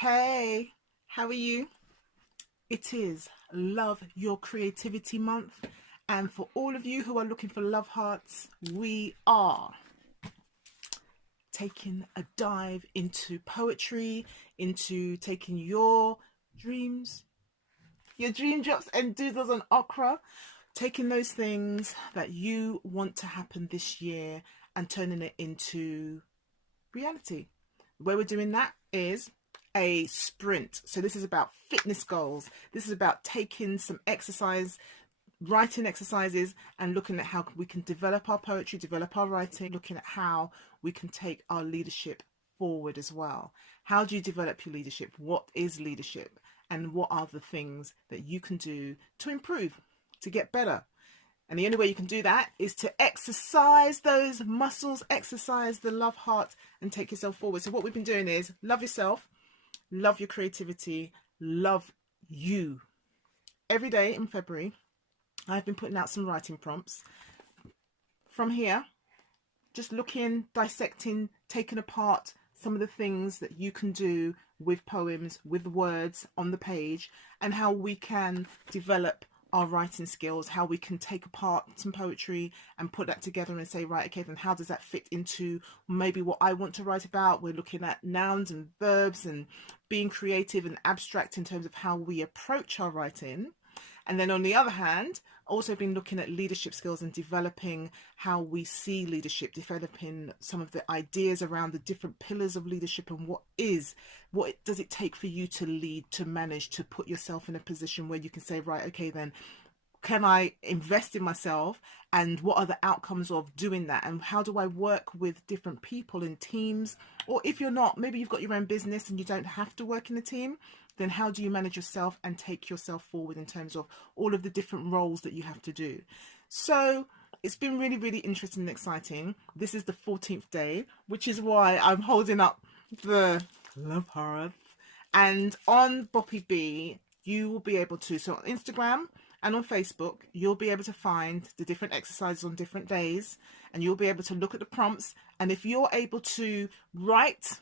Hey, how are you? It is Love Your Creativity Month, and for all of you who are looking for love hearts, we are taking a dive into poetry, into taking your dreams, your dream drops and doodles on Okra, taking those things that you want to happen this year and turning it into reality. The way we're doing that is a sprint. So this is about fitness goals. This is about taking some exercise, writing exercises, and looking at how we can develop our poetry, develop our writing, looking at how we can take our leadership forward as well. How do you develop your leadership? What is leadership? And what are the things that you can do to improve, to get better? And the only way you can do that is to exercise those muscles, exercise the love heart, and take yourself forward. So what we've been doing is love yourself, love your creativity, love you. Every day in February, I've been putting out some writing prompts. From here, just looking, dissecting, taking apart some of the things that you can do with poems, with words on the page, and how we can develop our writing skills, how we can take apart some poetry and put that together and say, right, okay, then how does that fit into maybe what I want to write about? We're looking at nouns and verbs and being creative and abstract in terms of how we approach our writing. And then on the other hand, also been looking at leadership skills and developing how we see leadership, developing some of the ideas around the different pillars of leadership and what does it take for you to lead, to manage, to put yourself in a position where you can say, right, okay, then can I invest in myself, and what are the outcomes of doing that, and how do I work with different people in teams? Or if you're not, maybe you've got your own business and you don't have to work in a team, then how do you manage yourself and take yourself forward in terms of all of the different roles that you have to do? So it's been really, really interesting and exciting. This is the 14th day, which is why I'm holding up the love heart. And on Boppy B, you will be able to, so on Instagram and on Facebook, you'll be able to find the different exercises on different days, and you'll be able to look at the prompts. And if you're able to write,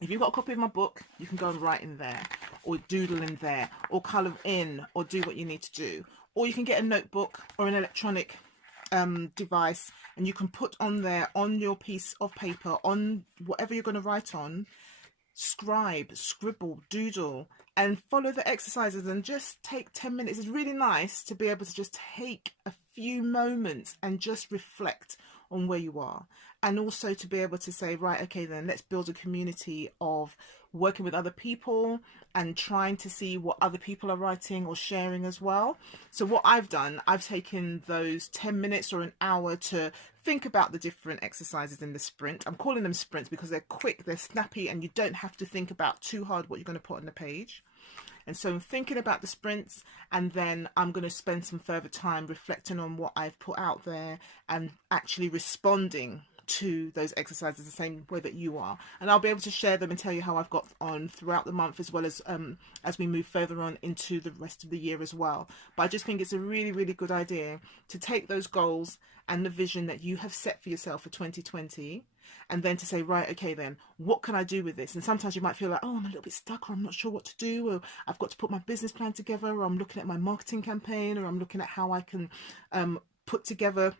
if you've got a copy of my book, you can go and write in there, or doodle in there, or colour in, or do what you need to do. Or you can get a notebook or an electronic device, and you can put on there, on your piece of paper, on whatever you're going to write on, scribe, scribble, doodle, and follow the exercises and just take 10 minutes. It's really nice to be able to just take a few moments and just reflect on where you are, and also to be able to say, right, okay, then let's build a community of working with other people and trying to see what other people are writing or sharing as well. So what I've done, I've taken those 10 minutes or an hour to think about the different exercises in the sprint. I'm calling them sprints because they're quick, they're snappy, and you don't have to think about too hard what you're going to put on the page. And so I'm thinking about the sprints, and then I'm going to spend some further time reflecting on what I've put out there and actually responding to those exercises the same way that you are. And I'll be able to share them and tell you how I've got on throughout the month, as well as we move further on into the rest of the year as well. But I just think it's a really, really good idea to take those goals and the vision that you have set for yourself for 2020, and then to say, right, okay, then what can I do with this? And sometimes you might feel like, oh, I'm a little bit stuck, or I'm not sure what to do, or I've got to put my business plan together, or I'm looking at my marketing campaign, or I'm looking at how I can put together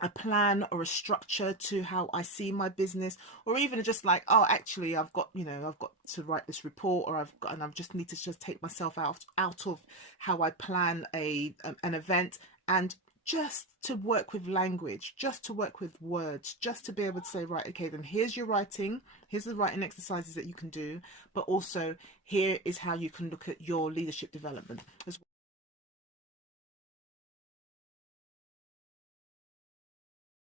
a plan or a structure to how I see my business, or even just like, oh, actually I've got to write this report, or I just need to just take myself out of how I plan an event, and just to work with language, just to work with words, just to be able to say, right, okay, then here's your writing, here's the writing exercises that you can do, but also here is how you can look at your leadership development as well.